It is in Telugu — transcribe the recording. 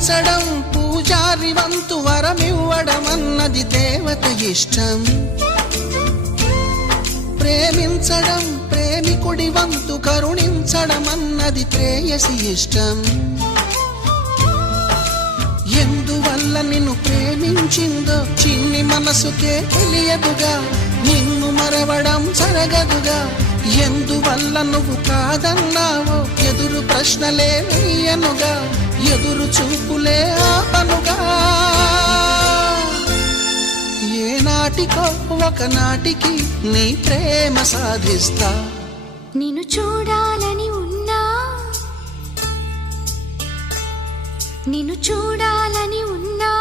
పూజించడం పూజారి వంతు వరమివ్వడం అన్నది దేవత ఇష్టం. ప్రేమించడం ప్రేమికుడి వంతు కరుణించడం అన్నది ప్రేయసి ఇష్టం. ఎందువల్ల నిన్ను ప్రేమించిందో చిన్ని మనసుకే తెలియదుగా, నిన్ను మరవడం జరగదుగా. ఎందువల్ల నువ్వు కాదన్నావో ఎదురు ప్రశ్నలే వేయనుగా, ఎదురు చూపులే ఆపనుగా. ఏనాటికో ఒకనాటికి నీ ప్రేమ సాధిస్తా. నిన్ను చూడాలని ఉన్నా, నిన్ను చూడాలని ఉన్నా